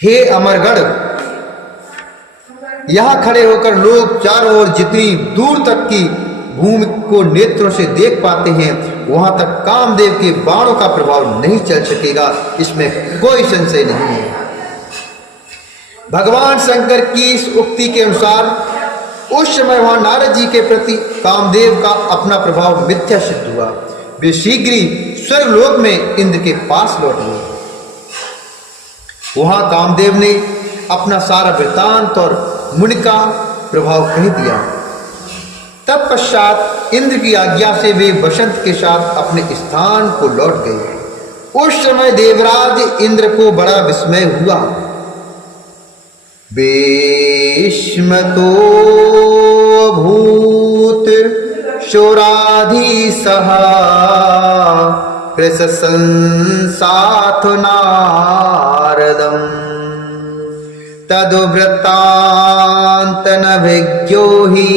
हे अमरगढ़, यहाँ खड़े होकर लोग चारों ओर जितनी दूर तक की भूमि को नेत्रों से देख पाते हैं, वहां तक कामदेव के बाणों का प्रभाव नहीं चल सकेगा, इसमें कोई संशय नहीं है। भगवान शंकर की इस उक्ति के अनुसार उस समय वहां नारद जी के प्रति कामदेव का अपना प्रभाव मिथ्या सिद्ध हुआ। वे शीघ्र ही स्वर्गलोक में इंद्र के पास लौट गए। वहां कामदेव ने अपना सारा वृतांत और मुनि का प्रभाव कह दिया। तत्पश्चात इंद्र की आज्ञा से वे वसंत के साथ अपने स्थान को लौट गए। उस समय देवराज इंद्र को बड़ा विस्मय हुआ। बेश्मतो भूत शोराधि सहा प्रशंसाथ नारदम तदुवृत्तांत न विज्ञो हि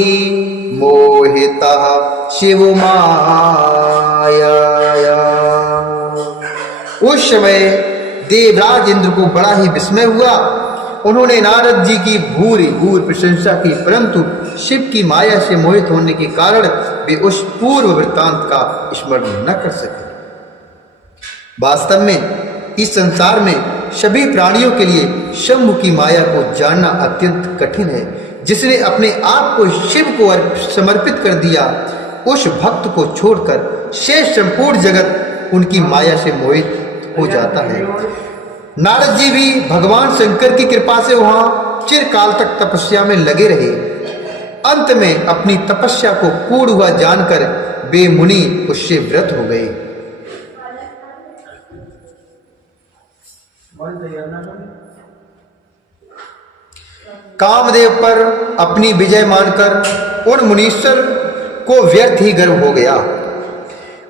मोहितः शिव माया। उस समय देवराज इंद्र को बड़ा ही विस्मय हुआ। उन्होंने नारद जी की भूरी भूर प्रशंसा की, परंतु शिव की माया से मोहित होने के कारण वे उस पूर्व वृत्तांत का स्मरण न कर सके। वास्तव में इस संसार में सभी प्राणियों के लिए शंभु की माया को जानना अत्यंत कठिन है। जिसने अपने आप को शिव को समर्पित कर दिया, उस भक्त को छोड़कर शेष संपूर्ण जगत उनकी माया से मोहित हो जाता है। नारद जी भी भगवान शंकर की कृपा से वहां चिरकाल तक तपस्या में लगे रहे। अंत में अपनी तपस्या को पूर्ण हुआ जानकर वे मुनि उससे व्रत हो गए। कामदेव पर अपनी विजय मानकर उन मुनीश्वर को व्यर्थ ही गर्व हो गया।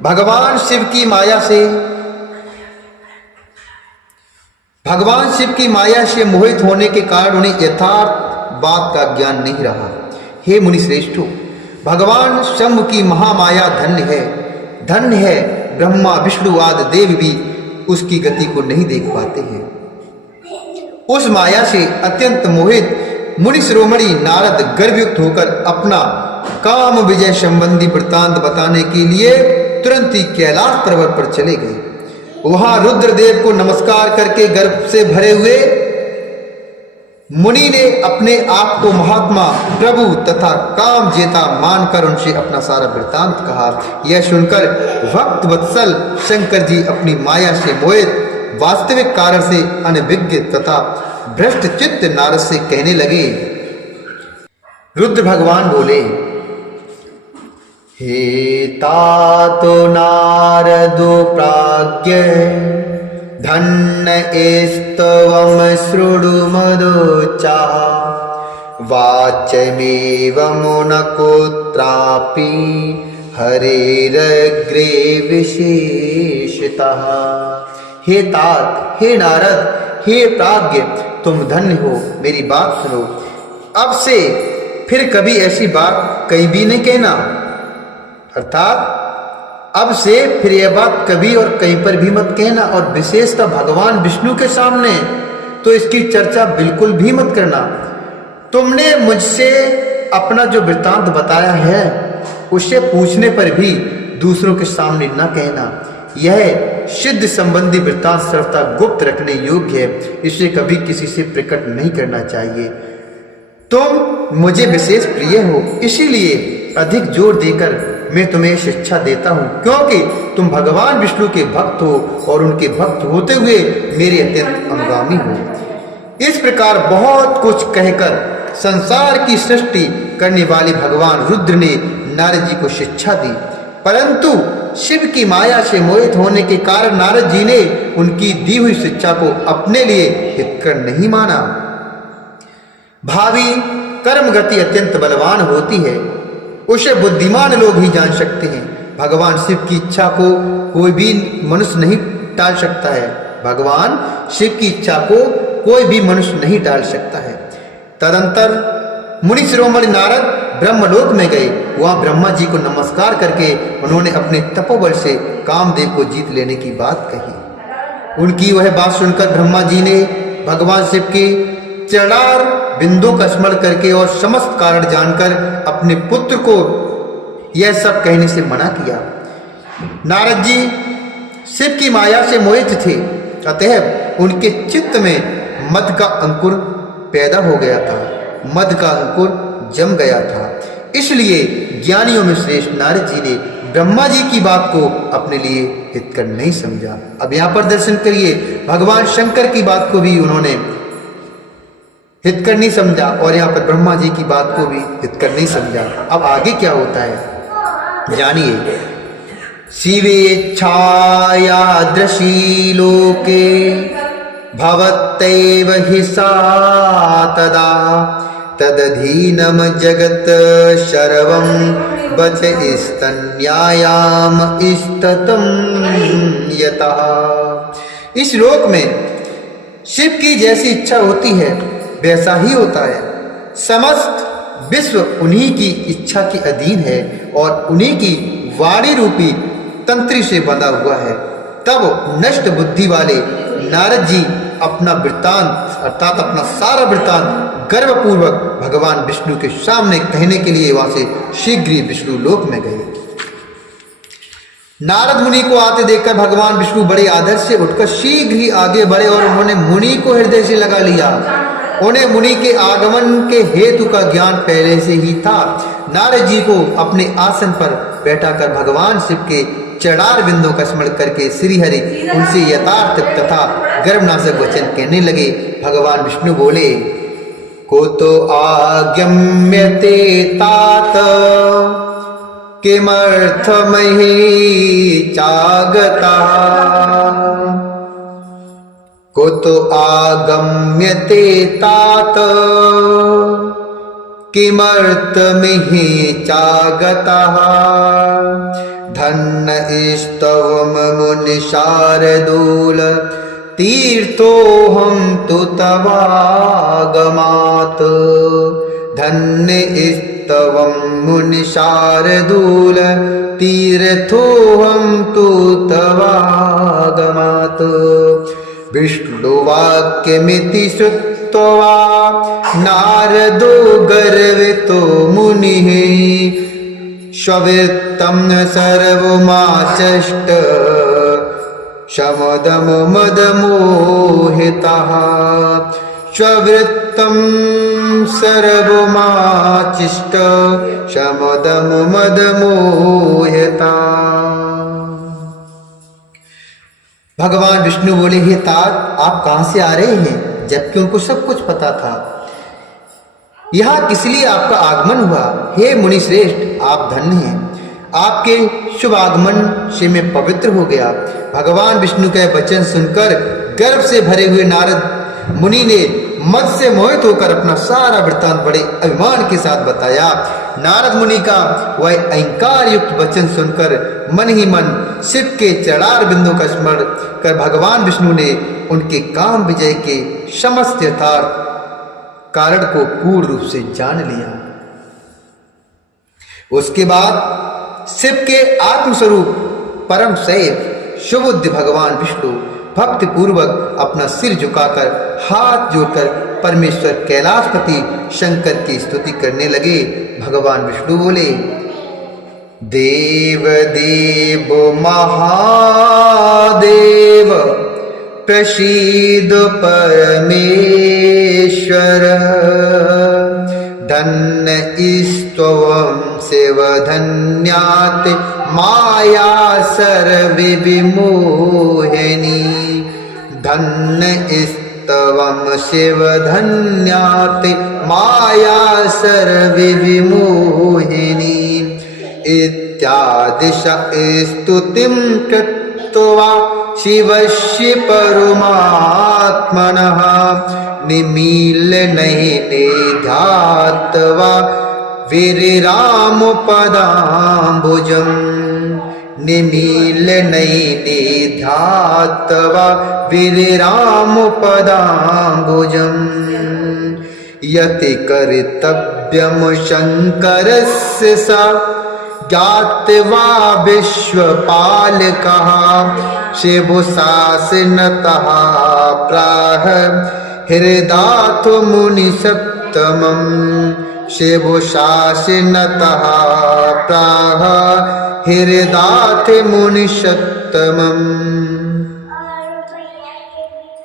भगवान शिव की माया से मोहित होने के कारण उन्हें यथार्थ बात का ज्ञान नहीं रहा। हे मुनि श्रेष्ठों, भगवान शंभु की महामाया धन्य है। ब्रह्मा विष्णु आदि देव भी उसकी गति को नहीं देख पाते हैं। उस माया से अत्यंत मोहित मुनि शिरोमणि नारद गर्वयुक्त होकर अपना काम विजय संबंधी वृत्तांत बताने के लिए तुरंत ही कैलाश पर्वत पर चले गए। वहां रुद्रदेव को नमस्कार करके गर्व से भरे हुए मुनि ने अपने आप को महात्मा प्रभु तथा काम जेता मानकर उनसे अपना सारा वृत्तांत कहा। यह सुनकर भक्त वत्सल शंकर जी अपनी माया से मोहित वास्तविक कारण से अनभिज्ञ तथा भ्रष्ट चित्त नारद से कहने लगे। रुद्र भगवान बोले, हे तातो नारदो प्राज्ञ धन्य एस्तवम शृणु मदोचा वाचमेव मुनकोत्रापि हरेरग्रे विशेषतः। हे तात, हे नारद, हे प्राज्ञ, तुम धन्य हो। मेरी बात सुनो। अब से फिर कभी ऐसी बात कहीं भी नहीं कहना। अर्थात अब से फिर यह बात कभी और कहीं पर भी मत कहना, और विशेषतः भगवान विष्णु के सामने तो इसकी चर्चा बिल्कुल भी मत करना। तुमने मुझसे अपना जो वृत्तांत बताया है उससे पूछने पर भी दूसरों के सामने न कहना। यह सिद्ध संबंधी वृत्तांत सर्वथा गुप्त रखने योग्य है, इसे कभी किसी से प्रकट नहीं करना चाहिए। तुम मुझे विशेष प्रिय हो, इसीलिए अधिक जोर देकर मैं तुम्हें शिक्षा देता हूँ, क्योंकि तुम भगवान विष्णु के भक्त हो और उनके भक्त होते हुए मेरे अत्यंत अनुगामी हो। इस प्रकार बहुत कुछ कहकर संसार की सृष्टि करने वाले भगवान रुद्र ने नारद जी को शिक्षा दी, परंतु शिव की माया से मोहित होने के कारण नारद जी ने उनकी दी हुई शिक्षा को अपने लिए हितकर नहीं माना। भावी कर्म गति अत्यंत बलवान होती है, उसे बुद्धिमान लोग ही जान सकते हैं। भगवान शिव की इच्छा को कोई भी मनुष्य नहीं टाल सकता है। भगवान शिव की इच्छा को कोई भी मनुष्य नहीं टाल सकता है। तदंतर मुनि शिरोमणि नारद ब्रह्मलोक में गए। वहां ब्रह्मा जी को नमस्कार करके उन्होंने अपने तपोबल से कामदेव को जीत लेने की बात कही। उनकी वह बात सुनकर ब्रह्मा जी ने भगवान शिव की चरणार बिंदु का स्मरण करके और समस्त कारण जानकर अपने पुत्र को यह सब कहने से मना किया। नारद जी शिव की माया से मोहित थे, अतः उनके चित्त में मद का अंकुर पैदा हो गया था, मद का अंकुर जम गया था। इसलिए ज्ञानियों में श्रेष्ठ नारद जी ने ब्रह्मा जी की बात को अपने लिए हितकर नहीं समझा। अब यहाँ पर दर्शन करिए, भगवान शंकर की बात को भी उन्होंने हितकर नहीं समझा और यहाँ पर ब्रह्मा जी की बात को भी हितकर नहीं समझा। अब आगे क्या होता है जानिए। शिवेच्छाया दृशी लोके भवत्यैव हि सा तदा तदधीनम जगत सर्वं बच स्तन्यायाम स्ततम यथा। इस लोक में शिव की जैसी इच्छा होती है वैसा ही होता है। समस्त विश्व उन्हीं की इच्छा के अधीन है और उन्हीं की वाणी रूपी तंत्री से बंधा हुआ है। तब नष्ट बुद्धि वाले नारद जी अपना वृत्तांत अर्थात अपना सारा वृत्तांत गर्वपूर्वक भगवान विष्णु के सामने कहने के लिए वहां से शीघ्र ही विष्णु लोक में गए। नारद मुनि को आते देखकर भगवान विष्णु बड़े आदर से उठकर शीघ्र ही आगे बढ़े और उन्होंने मुनि को हृदय से लगा लिया। उन्हें मुनि के आगमन के हेतु का ज्ञान पहले से ही था। नारद जी को अपने आसन पर बैठाकर भगवान शिव के चरणार बिंदु का स्मरण करके श्री हरि उनसे यथार्थ तथा गर्भनाशक वचन कहने लगे। भगवान विष्णु बोले, को तो आगम्यते तात किमर्थमहि चागता को तो आगम्यते तात किमर्थमिहि चागतः धन्य स्तवम मुनि शार्दूल तीर्थोऽहं तु तवागमात् धन्य स्तवम मुनि शार्दूल तीर्थोऽहं तु तवागमात् विष्णुवाक्यमिति श्रुत्वा नारदो गर्वितो मुनिः स्ववृत्तं सर्वमाचष्ट शमदममदमोहितः स्ववृत्तं सर्वमाचिष्ट शमदममदमोहितः। भगवान विष्णु बोले, हे तात, आप कहां से आ रहे हैं? जबकि उनको सब कुछ पता था। यहाँ किस लिए आपका आगमन हुआ? हे मुनि श्रेष्ठ, आप धन्य हैं। आपके शुभ आगमन से मैं पवित्र हो गया। भगवान विष्णु का वचन सुनकर गर्व से भरे हुए नारद मुनि ने मद से मोहित होकर अपना सारा वृत्तांत बड़े अभिमान के साथ बताया। नारद मुनि का वह अहंकार युक्त वचन सुनकर मन ही मन शिव के चरणार बिंदु का स्मरण कर भगवान विष्णु ने उनके काम विजय के समस्त यथार्थ कारण को पूर्ण रूप से जान लिया। उसके बाद शिव के आत्मस्वरूप परम सैव सुबुद्धि भगवान विष्णु भक्ति पूर्वक अपना सिर झुकाकर हाथ जोड़कर परमेश्वर कैलाशपति शंकर की स्तुति करने लगे। भगवान विष्णु बोले, देव देव महादेव प्रसीद परमेश्वर धन्य स्तवं शिव धन्यात् माया सर्वे विमोहिनी धन्य स्तवं शिव धन्यात् माया सर्वे विमोहिनी इत्यादि स्तुतिं कृत्वा शिवस्य परमात्मनः निमीलनयने ध्यात्वा विरामपदाम्बुजम् निमीलनयने ध्यात्वा विरामपदाम्बुजम् यति कर्तव्यं शङ्करस्य सा ज्ञात्वा विश्वपालकः शिवशासनतः प्राह हृदाथ मुनि सप्तमं शिव शासनतः प्राह हृदाथ मुनि सप्तमं।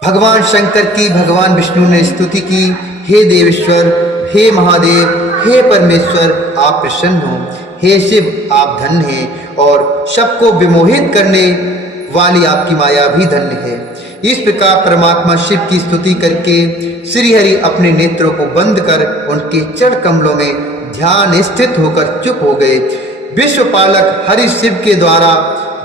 भगवान शंकर की भगवान विष्णु ने स्तुति की, हे देवेश्वर, हे महादेव, हे परमेश्वर, आप प्रसन्न हो। हे शिव, आप धन्य हैं और सबको विमोहित करने वाली आपकी माया भी धन्य है। इस प्रकार परमात्मा शिव की स्तुति करके श्रीहरि अपने नेत्रों को बंद कर उनके चरण कमलों में ध्यान स्थित होकर चुप हो गए। विश्वपालक हरि शिव के द्वारा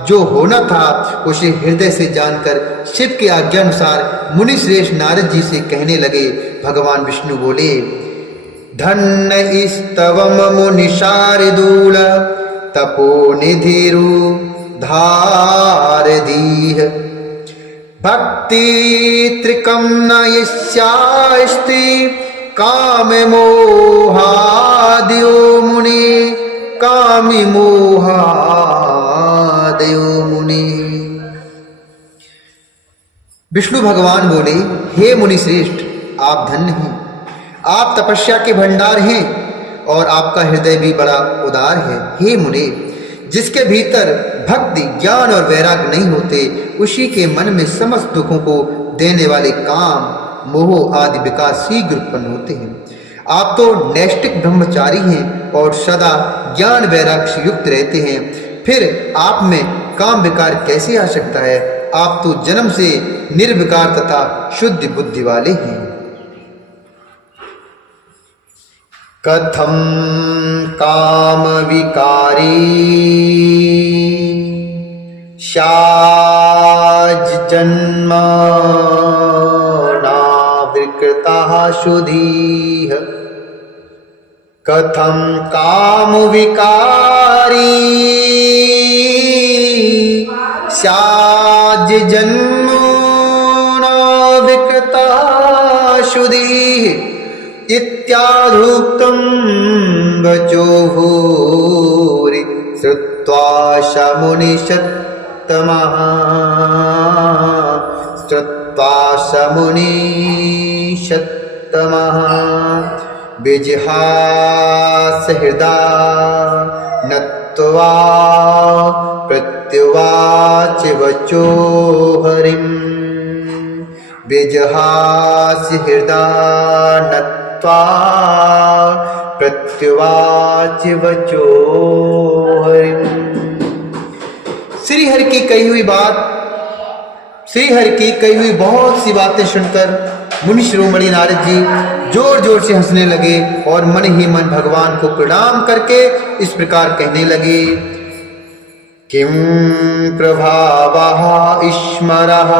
जो होना था उसे हृदय से जानकर शिव के आज्ञानुसार मुनि श्रेष्ठ नारद जी से कहने लगे। भगवान विष्णु बोले, धन्य स्तवम मुनि शार्दूल तपो निधिरु धारदीह भक्ति त्रिकम नयस्यास्ति काम मोहादयो मुनि कामि मोहादयो मुनि। विष्णु भगवान बोले, हे मुनि श्रेष्ठ, आप धन्य हैं, आप तपस्या के भंडार हैं और आपका हृदय भी बड़ा उदार है। हे मुनि, जिसके भीतर भक्ति, ज्ञान और वैराग नहीं होते, उसी के मन में समस्त दुखों को देने वाले काम, मोह आदि विकार शीघ्र उत्पन्न होते हैं। आप तो नैष्टिक ब्रह्मचारी हैं और सदा ज्ञान वैराग से युक्त रहते हैं, फिर आप में काम विकार कैसे आ सकता है? आप तो जन्म से निर्विकार तथा शुद्ध बुद्धि वाले हैं। कथम काम विकारी शाज जन्म नाविकृता शुद्धि कथम काम विकारी शाज जन्म नाविकृता शुद्धि इत्यादुक्तं वचो भूरि श्रुत्वा शमुनिषत्तमः विजिहास हृदा नत्वा प्रत्युवाच वचो हरिं विजहास हृदा नत्वा प्रत्युवाच वचो हरिं। श्रीहरि की कही हुई बहुत सी बातें सुनकर मुनि शिरोमणि नारद जी जोर जोर से हंसने लगे और मन ही मन भगवान को प्रणाम करके इस प्रकार कहने लगे, किं प्रभावः ईश्वरः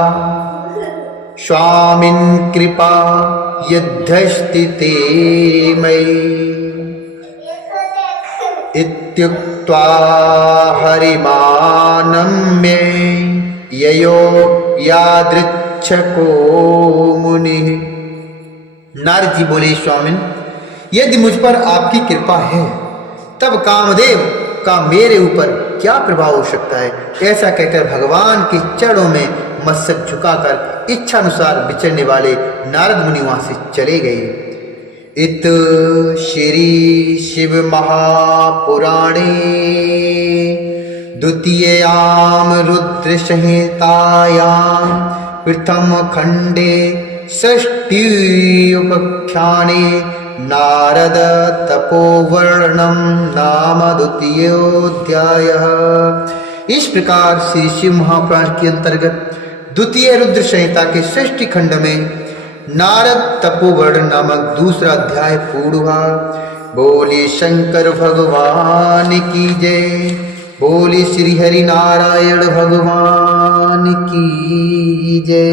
स्वामिन् कृपा यद्यस्ति ते मयि इत्युक्त्वा हरिमानम्ये ययो यादृच्छको मुनिः। नारद जी बोले, स्वामिन, यदि मुझ पर आपकी कृपा है तब कामदेव का मेरे ऊपर क्या प्रभाव हो सकता है? ऐसा कहकर भगवान के चरणों में मस्तक झुकाकर इच्छानुसार विचरने वाले नारद मुनि वहां से चले गए। इत श्री शिव महापुराणे द्वितीयाम रुद्र संहितायां प्रथम खंडे षष्ठी उपाख्याने नारद तपोवर्णनम नाम द्वितीयोऽध्यायः। इस प्रकार श्री शिव महापुराण के अंतर्गत द्वितीय रुद्र संहिता के षष्ठी खंड में नारद तपोवर्णन नामक दूसरा अध्याय पूर्ण हुआ। बोले शंकर भगवान की जय, बोले श्री हरि नारायण भगवान की जय।